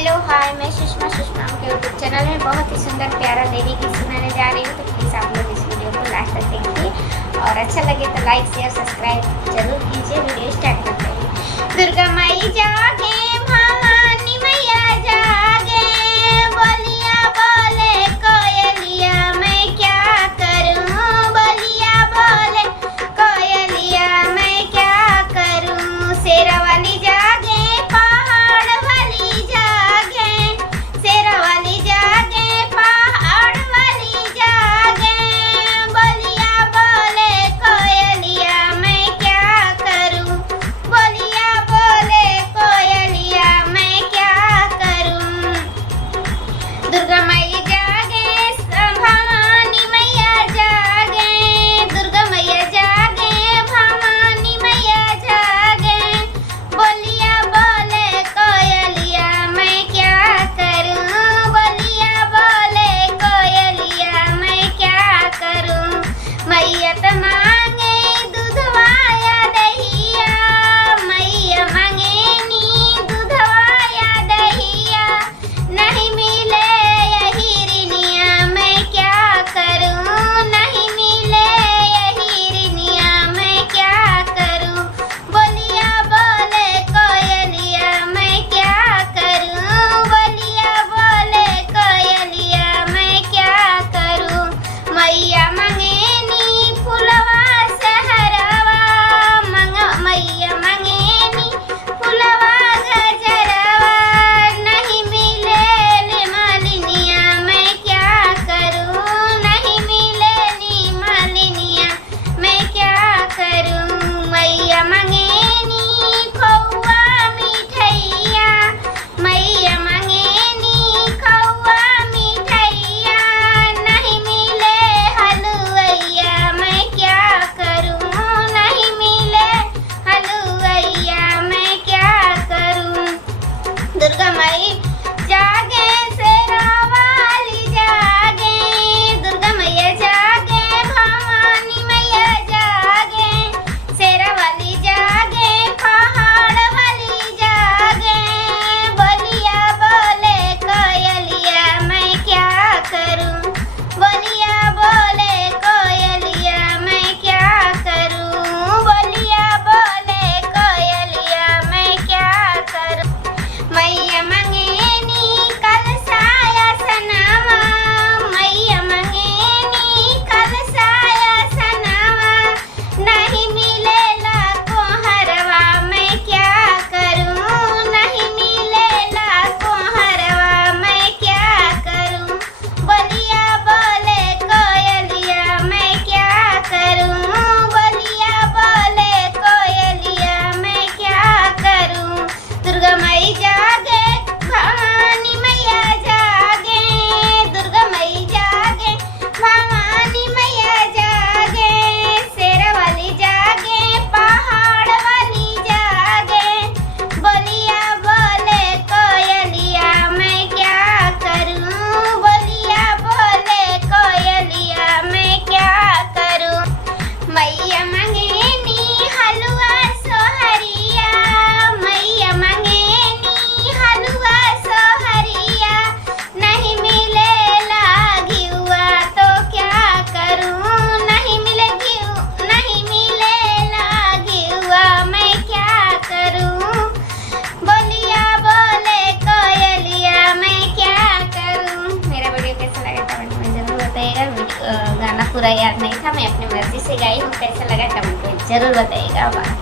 Hello hi, मैं सुषमा के YouTube channel में बहुत ही सुंदर प्यारा देवी गीत सुनाने जा रही हूँ। तो प्लीज़ आप लोग इस वीडियो को लास्ट तक देखिए और अच्छा लगे तो लाइक शेयर सब्सक्राइब जरूर कीजिए। वीडियो स्टार्ट करते हैं। दुर्गा माई जागे, भवानी मैया जागे, बोलिया बोले कोयलिया मैं क्या करूँ, बोलिया बोले कोयलिया मैं क्या करूँ। शेरा वाली जागे, पहाड़ वाली जागे, शेरा वाली जागे, पहाड़ वाली जागे, बोलिया बोले कोयलिया मैं क्या करूँ, बोलिया बोले कोयलिया मैं क्या करूँ। दुर्गा माई जागे, भवानी मैया जागे, दुर्गा मैया जागे, भवानी मैया जागे, बोलिया बोले कोयलिया मैं क्या करूँ, बोलिया बोले कोयलिया मैं क्या करूँ। मैया तो मांगे दूधवा या दहिया, मैया मांगे नी दूधवा या दहिया, नहीं मिले यही रिनिया मैं क्या करूँ, नहीं मिले यही रिनिया मैं क्या करूँ। बोलिया बोले कोयलिया मैं क्या करूँ, बोलिया बोले कोयलिया मैं क्या करूँ। मैया मांगे नी फुलवा सहरवा, मैया मांगे नी फुलवा गजरवा, नहीं मिले ले मालिनिया मैं क्या करूँ, नहीं मिले नी मालिनिया मैं क्या करूँ। मैया मांगे नी खोआ मिठैया, मैया मांगे नी खोआ मिठैया, नहीं मिले हलुवैया मैं क्या करूँ, नहीं मिले हलुवैया मैं क्या करूँ। दुर्गा माई जागे, शेरा वाली जागे, दुर्गा मैया जागे, भवानी मैया जागे, शेरा वाली जागे, पहाड़ वाली जागे, बोलिया बोले कोयलिया मैं क्या करूँ, बोलिया बोले कोयलिया मैं क्या करूँ, बोलिया बोले कोयलिया मैं क्या करूँ। मैया मांगे नी कलसाया सनावा, मैया मांगे नी कलसाया सनावा, नहीं मिले लाखों हरवा मैं क्या करूँ, नहीं मिले लाखों हरवा मैं क्या करूँ। बोलिया बोले कोयलिया मैं क्या करूँ, बोलिया बोले कोयलिया मैं क्या करूँ। दुर्गा माई जागे, भवानी मैया जागे, दुर्गा माई जागे, भवानी मैया जागे, शेरा वाली जागे, पहाड़ वाली जागे, बोलिया बोले कोयलिया मैं क्या करूँ, बोलिया बोले कोयलिया मैं क्या करूँ। मैया मांगे नी हलवा सोहरिया, मैया मांगे नी हलवा सोहरिया, नहीं मिले लागी हुआ तो क्या करूँ, नहीं मिले नहीं मिले लागी हुआ मैं क्या करूँ। बोलिया बोले कोयलिया मैं क्या करूँ। मेरा वीडियो कैसा लगा कमेंट में जरूर बताइएगा। गाना पूरा याद नहीं था, मैं अपनी मर्जी से गाई हूँ। कैसा लगा कमेंट में जरूर बताइएगा। बाय।